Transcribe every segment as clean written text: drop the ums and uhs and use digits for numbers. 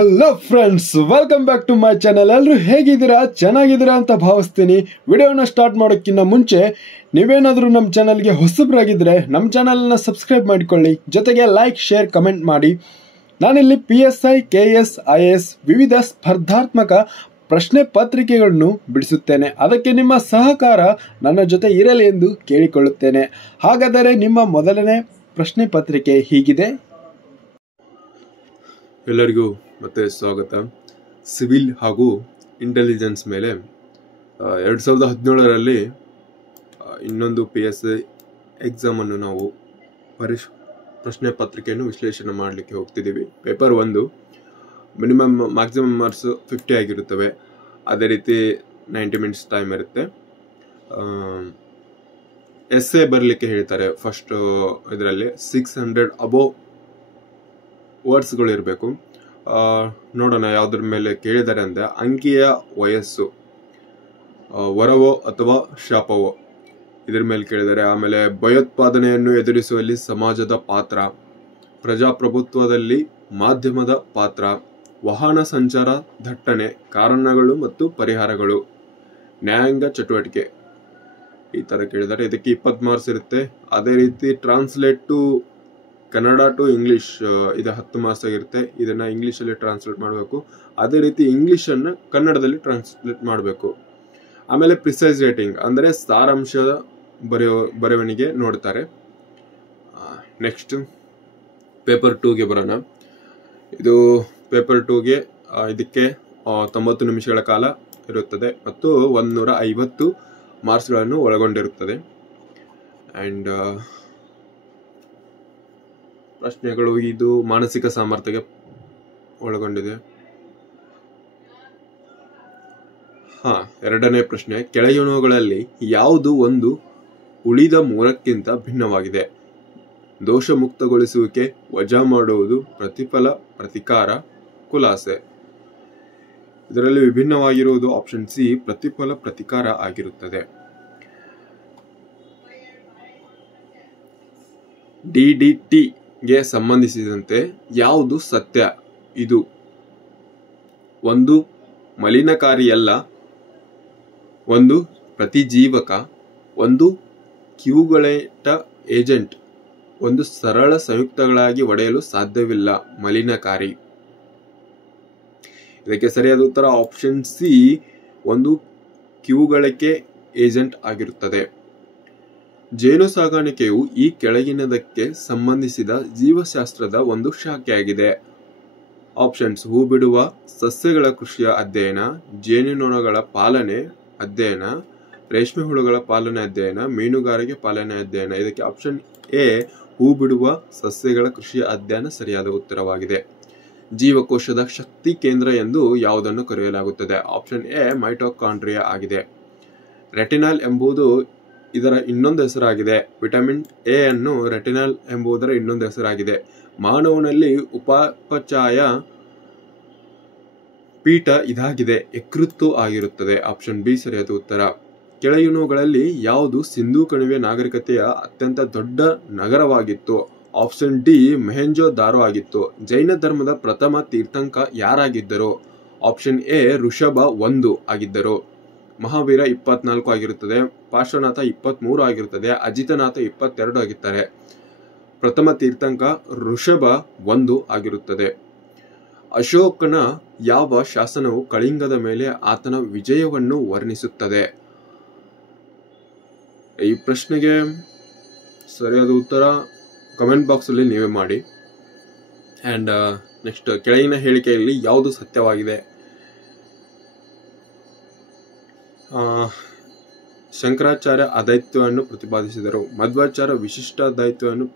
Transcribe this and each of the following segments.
Hello friends, welcome back to my channel. ಎಲ್ಲರೂ ಹೇಗಿದ್ದೀರಾ? ಚೆನ್ನಾಗಿದ್ದೀರಾ ಅಂತ ಭಾವಿಸ್ತೀನಿ. ವಿಡಿಯೋನ ಸ್ಟಾರ್ಟ್ ಮಾಡೋಕ್ಕಿಂತ ಮುಂಚೆ ನೀವೇನಾದರೂ ನಮ್ಮ ಚಾನಲ್ಗೆ ಹೊಸಬ್ರಾಗಿದ್ದರೆ ನಮ್ಮ ಚಾನಲ್ನ ಸಬ್ಸ್ಕ್ರೈಬ್ ಮಾಡಿಕೊಳ್ಳಿ, ಜೊತೆಗೆ ಲೈಕ್, ಶೇರ್, ಕಮೆಂಟ್ ಮಾಡಿ. ನಾನಿಲ್ಲಿ PSI, KS, IAS ವಿವಿಧ ಸ್ಪರ್ಧಾತ್ಮಕ ಪ್ರಶ್ನೆ ಪತ್ರಿಕೆಗಳನ್ನು ಬಿಡಿಸುತ್ತೇನೆ. ಅದಕ್ಕೆ ನಿಮ್ಮ ಸಹಕಾರ ನನ್ನ ಜೊತೆ ಇರಲಿ ಎಂದು ಕೇಳಿಕೊಳ್ಳುತ್ತೇನೆ. ಹಾಗಾದರೆ ನಿಮ್ಮ ಮೊದಲನೇ ಪ್ರಶ್ನೆ ಪತ್ರಿಕೆ ಹೀಗಿದೆ. ಎಲ್ಲರಿಗೂ ಮತ್ತೆ ಸ್ವಾಗತ. ಸಿವಿಲ್ ಹಾಗೂ ಇಂಟೆಲಿಜೆನ್ಸ್ ಮೇಲೆ 2017ರಲ್ಲಿ ಇನ್ನೊಂದು PSI ಎಕ್ಸಾಮನ್ನು ನಾವು ಪ್ರಶ್ನೆ ಪತ್ರಿಕೆಯನ್ನು ವಿಶ್ಲೇಷಣೆ ಮಾಡಲಿಕ್ಕೆ ಹೋಗ್ತಿದ್ದೀವಿ. ಪೇಪರ್ 1 ಮ್ಯಾಕ್ಸಿಮಮ್ ಮಾರ್ಕ್ಸ್ 50 ಆಗಿರುತ್ತವೆ. ಅದೇ ರೀತಿ 90 ಮಿನಿಟ್ಸ್ ಟೈಮ್ ಇರುತ್ತೆ. ಎಸ್ಸೆ ಬರಲಿಕ್ಕೆ ಹೇಳ್ತಾರೆ. ಫಸ್ಟ್ ಇದರಲ್ಲಿ 600 ಅಬೋವ್ ವರ್ಡ್ಸ್ಗಳು ಇರಬೇಕು. ನೋಡೋಣ ಯಾವುದ್ರ ಮೇಲೆ ಕೇಳಿದ್ದಾರೆ ಅಂದರೆ ಅಂಕಿಯ ವಯಸ್ಸು, ವರವೋ ಅಥವಾ ಶಾಪವೋ, ಇದ್ರ ಮೇಲೆ ಕೇಳಿದ್ದಾರೆ. ಆಮೇಲೆ ಭಯೋತ್ಪಾದನೆಯನ್ನು ಎದುರಿಸುವಲ್ಲಿ ಸಮಾಜದ ಪಾತ್ರ, ಪ್ರಜಾಪ್ರಭುತ್ವದಲ್ಲಿ ಮಾಧ್ಯಮದ ಪಾತ್ರ, ವಾಹನ ಸಂಚಾರ ದಟ್ಟಣೆ, ಕಾರಣಗಳು ಮತ್ತು ಪರಿಹಾರಗಳು, ನ್ಯಾಯಾಂಗ ಚಟುವಟಿಕೆ, ಈ ತರ ಕೇಳಿದ್ದಾರೆ. ಇದಕ್ಕೆ 20 ಮಾರ್ಕ್ಸ್ ಇರುತ್ತೆ. ಅದೇ ರೀತಿ translate to Kannada to English ಇದು 10 ಮಾರ್ಕ್ಸ್ ಆಗಿರುತ್ತೆ. ಇದನ್ನ ಇಂಗ್ಲಿಷಲ್ಲಿ ಟ್ರಾನ್ಸ್ಲೇಟ್ ಮಾಡಬೇಕು. ಅದೇ ರೀತಿ ಇಂಗ್ಲಿಷನ್ನು ಕನ್ನಡದಲ್ಲಿ ಟ್ರಾನ್ಸ್ಲೇಟ್ ಮಾಡಬೇಕು. ಆಮೇಲೆ ಪ್ರಿಸೈಸ್ ರೇಟಿಂಗ್ ಅಂದರೆ ಸಾರಾಂಶ ಬರೆವಣಿಗೆ ನೋಡ್ತಾರೆ. ನೆಕ್ಸ್ಟ್ ಪೇಪರ್ 2ಗೆ ಬರೋಣ. ಇದು ಪೇಪರ್ 2ಗೆ ಇದಕ್ಕೆ 90 ನಿಮಿಷಗಳ ಕಾಲ ಇರುತ್ತದೆ ಮತ್ತು 150 ಮಾರ್ಕ್ಸ್ಗಳನ್ನು ಒಳಗೊಂಡಿರುತ್ತದೆ. ಆ್ಯಂಡ್ ಪ್ರಶ್ನೆಗಳು ಇದು ಮಾನಸಿಕ ಸಾಮರ್ಥ್ಯಕ್ಕೆ ಒಳಗೊಂಡಿದೆ. ಎರಡನೇ ಪ್ರಶ್ನೆ, ಕೆಳಗಿನವುಗಳಲ್ಲಿ ಯಾವುದು ಒಂದು ಉಳಿದ 3ಕ್ಕಿಂತ ಭಿನ್ನವಾಗಿದೆ? ದೋಷ ಮುಕ್ತಗೊಳಿಸುವಿಕೆ, ವಜಾ ಮಾಡುವುದು, ಪ್ರತಿಫಲ, ಪ್ರತಿಕಾರ, ಖುಲಾಸೆ. ಇದರಲ್ಲಿ ವಿಭಿನ್ನವಾಗಿರುವುದು ಆಪ್ಷನ್ ಸಿ, ಪ್ರತಿಫಲ, ಪ್ರತಿಕಾರ ಆಗಿರುತ್ತದೆ. DDT ಗೆ ಸಂಬಂಧಿಸಿದಂತೆ ಯಾವುದು ಸತ್ಯ? ಇದು ಒಂದು ಮಲಿನಕಾರಿಯಲ್ಲ, ಒಂದು ಪ್ರತಿಜೀವಕ, ಒಂದು ಕ್ಯೂಗಳೇಟ ಏಜೆಂಟ್, ಒಂದು ಸರಳ ಸಂಯುಕ್ತಗಳಾಗಿ ಒಡೆಯಲು ಸಾಧ್ಯವಿಲ್ಲ, ಮಲಿನಕಾರಿ. ಇದಕ್ಕೆ ಸರಿಯಾದ ಉತ್ತರ ಆಪ್ಷನ್ ಸಿ, ಒಂದು ಕ್ಯೂಗಳಕೆ ಏಜೆಂಟ್ ಆಗಿರುತ್ತದೆ. ಜೇನು ಸಾಗಾಣಿಕೆಯು ಈ ಕೆಳಗಿನದಕ್ಕೆ ಸಂಬಂಧಿಸಿದ ಜೀವಶಾಸ್ತ್ರದ ಒಂದು ಶಾಖೆಯಾಗಿದೆ. ಆಪ್ಷನ್ಸ್: ಹೂ ಬಿಡುವ ಸಸ್ಯಗಳ ಕೃಷಿಯ ಅಧ್ಯಯನ, ಜೇನುನೊಣಗಳ ಪಾಲನೆ ಅಧ್ಯಯನ, ರೇಷ್ಮೆ ಹುಳುಗಳ ಪಾಲನೆ ಅಧ್ಯಯನ, ಮೀನುಗಾರಿಕೆ ಪಾಲನೆ ಅಧ್ಯಯನ. ಇದಕ್ಕೆ ಆಪ್ಷನ್ ಎ, ಹೂ ಬಿಡುವ ಸಸ್ಯಗಳ ಕೃಷಿಯ ಅಧ್ಯಯನ ಸರಿಯಾದ ಉತ್ತರವಾಗಿದೆ. ಜೀವಕೋಶದ ಶಕ್ತಿ ಕೇಂದ್ರ ಎಂದು ಯಾವುದನ್ನು ಕರೆಯಲಾಗುತ್ತದೆ? ಆಪ್ಷನ್ ಎ, ಮೈಟೊಕಾಂಡ್ರಿಯಾ ಆಗಿದೆ. ರೆಟಿನಾಲ್ ಎಂಬುದು ಇದರ ಇನ್ನೊಂದು ಹೆಸರಾಗಿದೆ. ವಿಟಮಿನ್ ಎ ಅನ್ನು ರೆಟಿನಾಲ್ ಎಂಬುದರ ಇನ್ನೊಂದು ಹೆಸರಾಗಿದೆ. ಮಾನವನಲ್ಲಿ ಉಪಾಪಚಯ ಪೀಠ ಇದಾಗಿದೆ, ಯಕೃತ್ತು ಆಗಿರುತ್ತದೆ. ಆಪ್ಷನ್ ಬಿ ಸರಿಯಾದ ಉತ್ತರ. ಕೆಳಗಿನವುಗಳಲ್ಲಿ ಯಾವುದು ಸಿಂಧೂ ಕಣಿವೆ ನಾಗರಿಕತೆಯ ಅತ್ಯಂತ ದೊಡ್ಡ ನಗರವಾಗಿತ್ತು? ಆಪ್ಷನ್ ಡಿ, ಮೊಹೆಂಜೊದಾರೋ ಆಗಿತ್ತು. ಜೈನ ಧರ್ಮದ ಪ್ರಥಮ ತೀರ್ಥಂಕ ಯಾರಾಗಿದ್ದರು? ಆಪ್ಷನ್ ಎ, ಋಷಭ 1 ಆಗಿದ್ದರು. ಮಹಾವೀರ 24 ಆಗಿರುತ್ತದೆ. ಪಾರ್ಶ್ವನಾಥ 23 ಆಗಿರುತ್ತದೆ. ಅಜಿತನಾಥ 22 ಆಗಿರ್ತಾರೆ. ಪ್ರಥಮ ತೀರ್ಥಂಕ ಋಷಭ 1 ಆಗಿರುತ್ತದೆ. ಅಶೋಕನ ಯಾವ ಶಾಸನವು ಕಳಿಂಗದ ಮೇಲೆ ಆತನ ವಿಜಯವನ್ನು ವರ್ಣಿಸುತ್ತದೆ? ಈ ಪ್ರಶ್ನೆಗೆ ಸರಿಯಾದ ಉತ್ತರ ಕಮೆಂಟ್ ಬಾಕ್ಸ್ ಅಲ್ಲಿ ನೀವೇ ಮಾಡಿ. ಅಂಡ್ ನೆಕ್ಸ್ಟ್, ಕೆಳಗಿನ ಹೇಳಿಕೆಯಲ್ಲಿ ಯಾವುದು ಸತ್ಯವಾಗಿದೆ? ಶಂಕರಾಚಾರ್ಯ ಅದ್ವೈತವನ್ನು ಪ್ರತಿಪಾದಿಸಿದರು. ಮಧ್ವಾಚಾರ್ಯ ವಿಶಿಷ್ಟ ಅದ್ವೈತವನ್ನು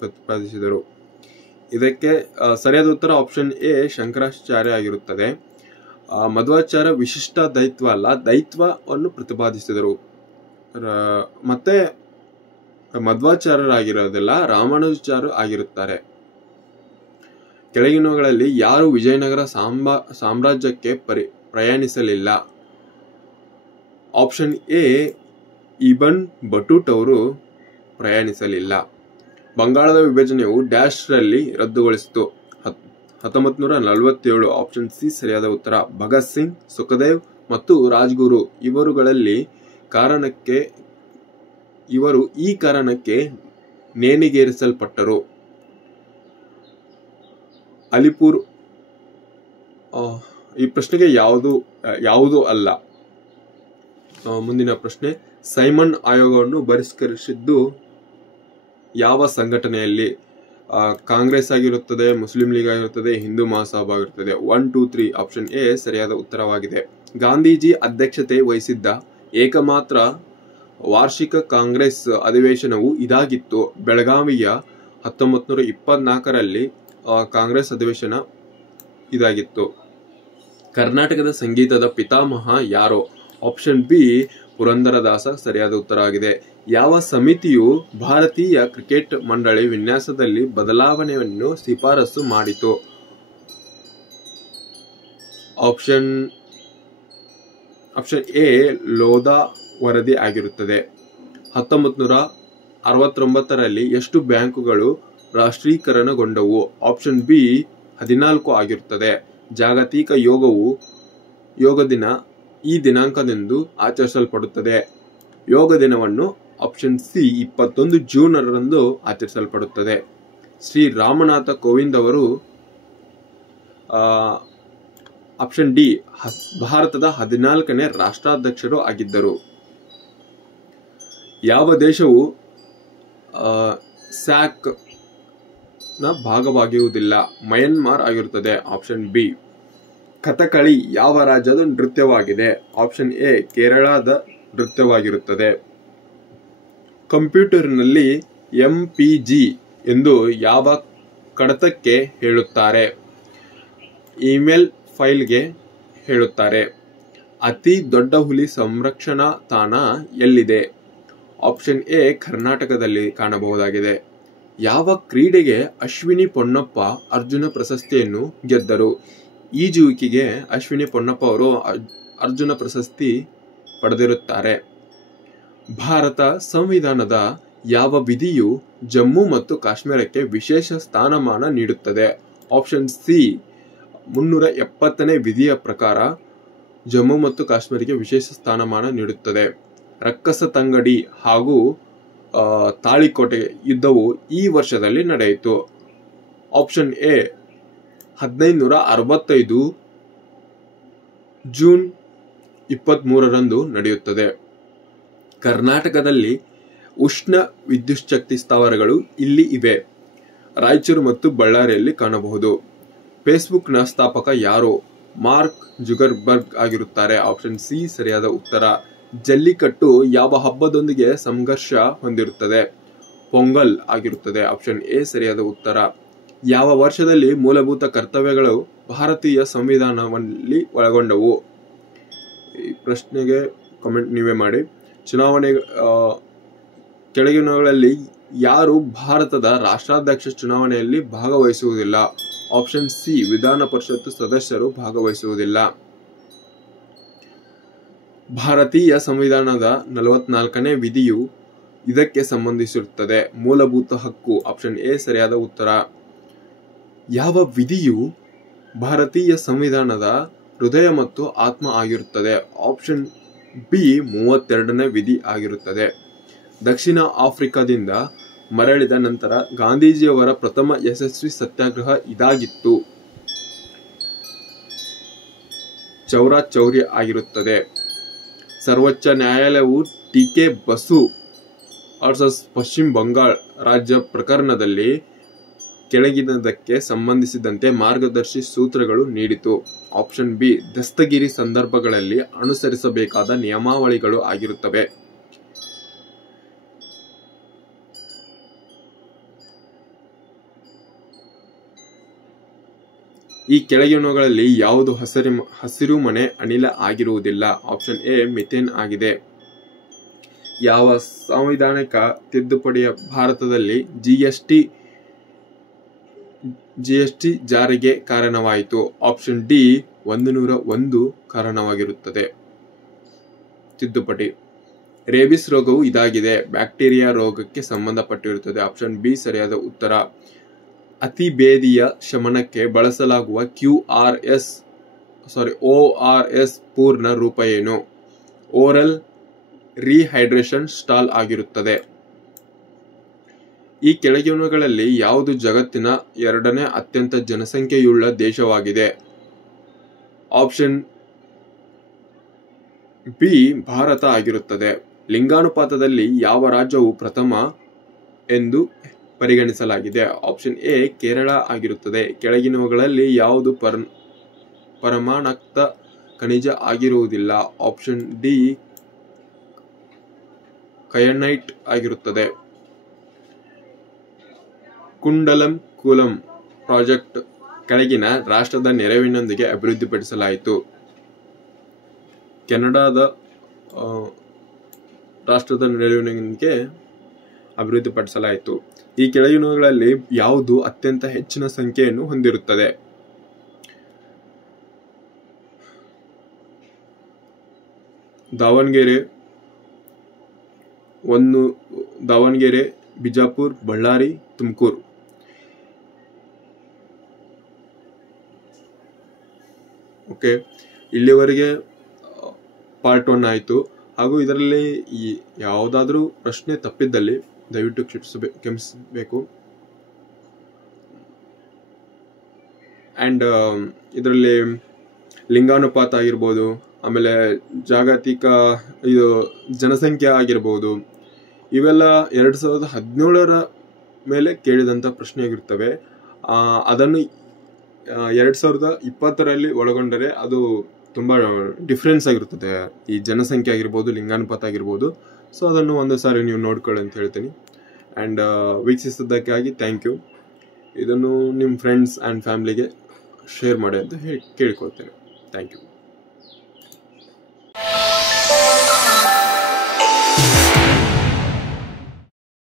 ಪ್ರತಿಪಾದಿಸಿದರು. ಇದಕ್ಕೆ ಸರಿಯಾದ ಉತ್ತರ ಆಪ್ಷನ್ ಎ, ಶಂಕರಾಚಾರ್ಯ ಆಗಿರುತ್ತದೆ. ಮಧ್ವಾಚಾರ್ಯ ವಿಶಿಷ್ಟ ದೈತ್ವ ಅಲ್ಲ, ದೈತ್ವವನ್ನು ಪ್ರತಿಪಾದಿಸಿದರು. ಮತ್ತೆ ಮಧ್ವಾಚಾರ್ಯರಾಗಿರೋದಿಲ್ಲ, ರಾಮಾನುಜಾಚಾರ್ಯ ಆಗಿರುತ್ತಾರೆ. ಕೆಳಗಿನವುಗಳಲ್ಲಿ ಯಾರು ವಿಜಯನಗರ ಸಾಮ್ರಾಜ್ಯಕ್ಕೆ ಪ್ರಯಾಣಿಸಲಿಲ್ಲ? ಆಪ್ಷನ್ ಎ, ಇಬನ್ ಬಟೂಟ್ ಅವರು ಪ್ರಯಾಣಿಸಲಿಲ್ಲ. ಬಂಗಾಳದ ವಿಭಜನೆಯು ಡ್ಯಾಶ್ ರಲ್ಲಿ ರದ್ದುಗೊಳಿಸಿತು? 1947 ಆಪ್ಷನ್ ಸಿ ಸರಿಯಾದ ಉತ್ತರ. ಭಗತ್ ಸಿಂಗ್, ಸುಖದೇವ್ ಮತ್ತು ರಾಜ್ಗುರು ಇವರು ಈ ಕಾರಣಕ್ಕೆ ನೇಣಿಗೇರಿಸಲ್ಪಟ್ಟರು. ಅಲಿಪುರ್ ಈ ಪ್ರಶ್ನೆಗೆ ಯಾವುದು ಅಲ್ಲ. ಮುಂದಿನ ಪ್ರಶ್ನೆ, ಸೈಮನ್ ಆಯೋಗವನ್ನು ಬಹಿಷ್ಕರಿಸಿದ್ದು ಯಾವ ಸಂಘಟನೆಯಲ್ಲಿ? ಕಾಂಗ್ರೆಸ್ ಆಗಿರುತ್ತದೆ, ಮುಸ್ಲಿಂ ಲೀಗ್ ಆಗಿರುತ್ತದೆ, ಹಿಂದೂ ಮಹಾಸಭಾ ಆಗಿರುತ್ತದೆ. 1, 2, 3 ಆಪ್ಷನ್ ಎ ಸರಿಯಾದ ಉತ್ತರವಾಗಿದೆ. ಗಾಂಧೀಜಿ ಅಧ್ಯಕ್ಷತೆ ವಹಿಸಿದ್ದ ಏಕಮಾತ್ರ ವಾರ್ಷಿಕ ಕಾಂಗ್ರೆಸ್ ಅಧಿವೇಶನವು ಇದಾಗಿತ್ತು. ಬೆಳಗಾವಿಯ 1924ರಲ್ಲಿ ಕಾಂಗ್ರೆಸ್ ಅಧಿವೇಶನ ಇದಾಗಿತ್ತು. ಕರ್ನಾಟಕದ ಸಂಗೀತದ ಪಿತಾಮಹ ಯಾರು? ಆಪ್ಷನ್ ಬಿ ಪುರಂದರದಾಸ ಸರಿಯಾದ ಉತ್ತರವಾಗಿದೆ. ಯಾವ ಸಮಿತಿಯು ಭಾರತೀಯ ಕ್ರಿಕೆಟ್ ಮಂಡಳಿ ವಿನ್ಯಾಸದಲ್ಲಿ ಬದಲಾವಣೆಯನ್ನು ಶಿಫಾರಸು ಮಾಡಿತು? ಆಪ್ಷನ್ ಎ ಲೋಧಾ ವರದಿ ಆಗಿರುತ್ತದೆ. 1969ರಲ್ಲಿ ಎಷ್ಟು ಬ್ಯಾಂಕುಗಳು ರಾಷ್ಟ್ರೀಕರಣಗೊಂಡವು? ಆಪ್ಷನ್ ಬಿ 14 ಆಗಿರುತ್ತದೆ. ಜಾಗತಿಕ ಯೋಗ ದಿನ ಈ ದಿನಾಂಕದಂದು ಆಚರಿಸಲ್ಪಡುತ್ತದೆ. ಯೋಗ ದಿನವನ್ನು ಆಪ್ಷನ್ ಸಿ 21 ಜೂನ್ ಆಚರಿಸಲ್ಪಡುತ್ತದೆ. ಶ್ರೀ ರಾಮನಾಥ ಕೋವಿಂದ್ ಅವರು ಆಪ್ಷನ್ ಡಿ ಭಾರತದ 14ನೇ ರಾಷ್ಟ್ರಾಧ್ಯಕ್ಷರು ಆಗಿದ್ದರು. ಯಾವ ದೇಶವು ಸ್ಯಾಕ್ ನ ಭಾಗವಾಗಿರುವುದಿಲ್ಲ? ಮಯನ್ಮಾರ್ ಆಗಿರುತ್ತದೆ. Option B. ಕಥಕಳಿ ಯಾವ ರಾಜ್ಯದ ನೃತ್ಯವಾಗಿದೆ? ಆಪ್ಷನ್ ಎ ಕೇರಳದ ನೃತ್ಯವಾಗಿರುತ್ತದೆ. ಕಂಪ್ಯೂಟರ್ನಲ್ಲಿ ಎಂಪಿಜಿ ಎಂದು ಯಾವ ಕಡತಕ್ಕೆ ಹೇಳುತ್ತಾರೆ? ಇಮೇಲ್ ಫೈಲ್ಗೆ ಹೇಳುತ್ತಾರೆ. ಅತಿ ದೊಡ್ಡ ಹುಲಿ ಸಂರಕ್ಷಣಾ ತಾಣ ಎಲ್ಲಿದೆ? ಆಪ್ಷನ್ ಎ ಕರ್ನಾಟಕದಲ್ಲಿ ಕಾಣಬಹುದಾಗಿದೆ. ಯಾವ ಕ್ರೀಡೆಗೆ ಅಶ್ವಿನಿ ಪೊನ್ನಪ್ಪ ಅರ್ಜುನ ಪ್ರಶಸ್ತಿಯನ್ನು ಗೆದ್ದರು? ಈಜುವಿಕೆಗೆ ಅಶ್ವಿನಿ ಪೊನ್ನಪ್ಪ ಅವರು ಅರ್ಜುನ ಪ್ರಶಸ್ತಿ ಪಡೆದಿರುತ್ತಾರೆ. ಭಾರತ ಸಂವಿಧಾನದ ಯಾವ ವಿಧಿಯು ಜಮ್ಮು ಮತ್ತು ಕಾಶ್ಮೀರಕ್ಕೆ ವಿಶೇಷ ಸ್ಥಾನಮಾನ ನೀಡುತ್ತದೆ? ಆಪ್ಷನ್ ಸಿ 370ನೇ ವಿಧಿಯ ಪ್ರಕಾರ ಜಮ್ಮು ಮತ್ತು ಕಾಶ್ಮೀರಕ್ಕೆ ವಿಶೇಷ ಸ್ಥಾನಮಾನ ನೀಡುತ್ತದೆ. ರಕ್ಕಸ ತಂಗಡಿ ಹಾಗೂ ತಾಳಿಕೋಟೆ ಯುದ್ಧವು ಈ ವರ್ಷದಲ್ಲಿ ನಡೆಯಿತು. ಆಪ್ಷನ್ ಎ 1565 ಜೂನ್ 23ರಂದು ನಡೆಯುತ್ತದೆ. ಕರ್ನಾಟಕದಲ್ಲಿ ಉಷ್ಣ ವಿದ್ಯುಚ್ಛಕ್ತಿ ಸ್ಥಾವರಗಳು ಇಲ್ಲಿ ಇವೆ. ರಾಯಚೂರು ಮತ್ತು ಬಳ್ಳಾರಿಯಲ್ಲಿ ಕಾಣಬಹುದು. ಫೇಸ್ಬುಕ್ನ ಸ್ಥಾಪಕ ಯಾರು? ಮಾರ್ಕ್ ಜುಗರ್ಬರ್ಗ್ ಆಗಿರುತ್ತಾರೆ. ಆಪ್ಷನ್ ಸಿ ಸರಿಯಾದ ಉತ್ತರ. ಜಲ್ಲಿಕಟ್ಟು ಯಾವ ಹಬ್ಬದೊಂದಿಗೆ ಸಂಘರ್ಷ ಹೊಂದಿರುತ್ತದೆ? ಪೊಂಗಲ್ ಆಗಿರುತ್ತದೆ. ಆಪ್ಷನ್ ಎ ಸರಿಯಾದ ಉತ್ತರ. ಯಾವ ವರ್ಷದಲ್ಲಿ ಮೂಲಭೂತ ಕರ್ತವ್ಯಗಳು ಭಾರತೀಯ ಸಂವಿಧಾನದಲ್ಲಿ ಒಳಗೊಂಡವು? ಈ ಪ್ರಶ್ನೆಗೆ ಕಾಮೆಂಟ್ ನೀವೇ ಮಾಡಿ. ಚುನಾವಣೆ ಕೆಳಗಿನವುಗಳಲ್ಲಿ ಯಾರು ಭಾರತದ ರಾಷ್ಟ್ರಾಧ್ಯಕ್ಷ ಚುನಾವಣೆಯಲ್ಲಿ ಭಾಗವಹಿಸುವುದಿಲ್ಲ? ಆಪ್ಷನ್ ಸಿ ವಿಧಾನ ಪರಿಷತ್ ಸದಸ್ಯರು ಭಾಗವಹಿಸುವುದಿಲ್ಲ. ಭಾರತೀಯ ಸಂವಿಧಾನದ 44ನೇ ವಿಧಿಯು ಇದಕ್ಕೆ ಸಂಬಂಧಿಸಿರುತ್ತದೆ. ಮೂಲಭೂತ ಹಕ್ಕು. ಆಪ್ಷನ್ ಎ ಸರಿಯಾದ ಉತ್ತರ. ಯಾವ ವಿಧಿಯು ಭಾರತೀಯ ಸಂವಿಧಾನದ ಹೃದಯ ಮತ್ತು ಆತ್ಮ ಆಗಿರುತ್ತದೆ? ಆಪ್ಷನ್ ಬಿ 32ನೇ ವಿಧಿ ಆಗಿರುತ್ತದೆ. ದಕ್ಷಿಣ ಆಫ್ರಿಕಾದಿಂದ ಮರಳಿದ ನಂತರ ಗಾಂಧೀಜಿಯವರ ಪ್ರಥಮ ಯಶಸ್ವಿ ಸತ್ಯಾಗ್ರಹ ಇದಾಗಿತ್ತು. ಚೌರಿ ಆಗಿರುತ್ತದೆ. ಸರ್ವೋಚ್ಚ ನ್ಯಾಯಾಲಯವು ಟಿ.ಕೆ. ಬಸು ವರ್ಸಸ್ ಪಶ್ಚಿಮ ಬಂಗಾಳ ರಾಜ್ಯ ಪ್ರಕರಣದಲ್ಲಿ ಕೆಳಗಿನದಕ್ಕೆ ಸಂಬಂಧಿಸಿದಂತೆ ಮಾರ್ಗದರ್ಶಿ ಸೂತ್ರಗಳು ನೀಡಿತು. ಆಪ್ಷನ್ ಬಿ ದಸ್ತಗಿರಿ ಸಂದರ್ಭಗಳಲ್ಲಿ ಅನುಸರಿಸಬೇಕಾದ ನಿಯಮಾವಳಿಗಳು ಆಗಿರುತ್ತವೆ. ಈ ಕೆಳಗಿನವುಗಳಲ್ಲಿ ಯಾವುದು ಹಸಿರು ಮನೆ ಅನಿಲ ಆಗಿರುವುದಿಲ್ಲ? ಆಪ್ಷನ್ ಎ ಮಿಥೇನ್ ಆಗಿದೆ. ಯಾವ ಸಾಂವಿಧಾನಿಕ ತಿದ್ದುಪಡಿಯ ಭಾರತದಲ್ಲಿ ಜಿಎಸ್ಟಿ ಜಾರಿಗೆ ಕಾರಣವಾಯಿತು? Option D 101 ಕಾರಣವಾಗಿರುತ್ತದೆ. ತಿದ್ದುಪಡಿ. ರೇಬಿಸ್ ರೋಗವು ಇದಾಗಿದೆ. ಬ್ಯಾಕ್ಟೀರಿಯಾ ರೋಗಕ್ಕೆ ಸಂಬಂಧಪಟ್ಟಿರುತ್ತದೆ. ಆಪ್ಷನ್ ಬಿ ಸರಿಯಾದ ಉತ್ತರ. ಅತಿಭೇದಿಯ ಶಮನಕ್ಕೆ ಬಳಸಲಾಗುವ ORS ಪೂರ್ಣ ರೂಪ ಏನು? ಓರಲ್ ರೀಹೈಡ್ರೇಷನ್ ಸ್ಟಾಲ್ ಆಗಿರುತ್ತದೆ. ಈ ಕೆಳಗಿನವುಗಳಲ್ಲಿ ಯಾವುದು ಜಗತ್ತಿನ 2ನೇ ಅತ್ಯಂತ ಜನಸಂಖ್ಯೆಯುಳ್ಳ ದೇಶವಾಗಿದೆ? ಆಪ್ಷನ್ ಬಿ ಭಾರತ ಆಗಿರುತ್ತದೆ. ಲಿಂಗಾನುಪಾತದಲ್ಲಿ ಯಾವ ರಾಜ್ಯವು ಪ್ರಥಮ ಎಂದು ಪರಿಗಣಿಸಲಾಗಿದೆ? ಆಪ್ಷನ್ ಎ ಕೇರಳ ಆಗಿರುತ್ತದೆ. ಕೆಳಗಿನವುಗಳಲ್ಲಿ ಯಾವುದು ಪರಮಾಣುಕ್ತ ಖನಿಜ ಆಗಿರುವುದಿಲ್ಲ? ಆಪ್ಷನ್ ಡಿ ಕಯನೈಟ್ ಆಗಿರುತ್ತದೆ. ಕುಂಡಲಂಕುಲಂ ಪ್ರಾಜೆಕ್ಟ್ ಕೆಳಗಿನ ರಾಷ್ಟ್ರದ ನೆರವಿನೊಂದಿಗೆ ಅಭಿವೃದ್ಧಿಪಡಿಸಲಾಯಿತು? ಕೆನಡಾದ ರಾಷ್ಟ್ರದ ನೆರವಿನೊಂದಿಗೆ ಅಭಿವೃದ್ಧಿಪಡಿಸಲಾಯಿತು. ಈ ಕೆಳಗಿನವುಗಳಲ್ಲಿ ಯಾವುದು ಅತ್ಯಂತ ಹೆಚ್ಚಿನ ಸಂಖ್ಯೆಯನ್ನು ಹೊಂದಿರುತ್ತದೆ? ದಾವಣಗೆರೆ, ಬಿಜಾಪುರ್, ಬಳ್ಳಾರಿ, ತುಮಕೂರು. ಓಕೆ, ಇಲ್ಲಿವರೆಗೆ ಪಾರ್ಟ್ 1 ಆಯಿತು. ಹಾಗೂ ಇದರಲ್ಲಿ ಯಾವುದಾದ್ರೂ ಪ್ರಶ್ನೆ ತಪ್ಪಿದ್ದಲ್ಲಿ ದಯವಿಟ್ಟು ಕ್ಷಮಿಸಬೇಕು. ಆ್ಯಂಡ್ ಇದರಲ್ಲಿ ಲಿಂಗಾನುಪಾತ ಆಗಿರ್ಬೋದು, ಆಮೇಲೆ ಜಾಗತಿಕ ಜನಸಂಖ್ಯೆ ಆಗಿರ್ಬೋದು, ಇವೆಲ್ಲ 2017ರ ಮೇಲೆ ಕೇಳಿದಂಥ ಪ್ರಶ್ನೆಯಾಗಿರ್ತವೆ. ಅದನ್ನು 2020ರಲ್ಲಿ ಒಳಗೊಂಡರೆ ಅದು ತುಂಬ ಡಿಫ್ರೆನ್ಸ್ ಆಗಿರ್ತದೆ, ಈ ಜನಸಂಖ್ಯೆ ಆಗಿರ್ಬೋದು, ಲಿಂಗಾನುಪಾತ ಆಗಿರ್ಬೋದು. ಸೊ ಅದನ್ನು ಒಂದು ಸಾರಿ ನೀವು ನೋಡ್ಕೊಳ್ಳಿ ಅಂತ ಹೇಳ್ತೀನಿ. ಆ್ಯಂಡ್ ವೀಕ್ಷಿಸಿದ್ದಕ್ಕಾಗಿ ಥ್ಯಾಂಕ್ ಯು. ಇದನ್ನು ನಿಮ್ಮ ಫ್ರೆಂಡ್ಸ್ ಆ್ಯಂಡ್ ಫ್ಯಾಮ್ಲಿಗೆ ಶೇರ್ ಮಾಡಿ ಅಂತ ಕೇಳ್ಕೊಳ್ತೇನೆ. Thank you.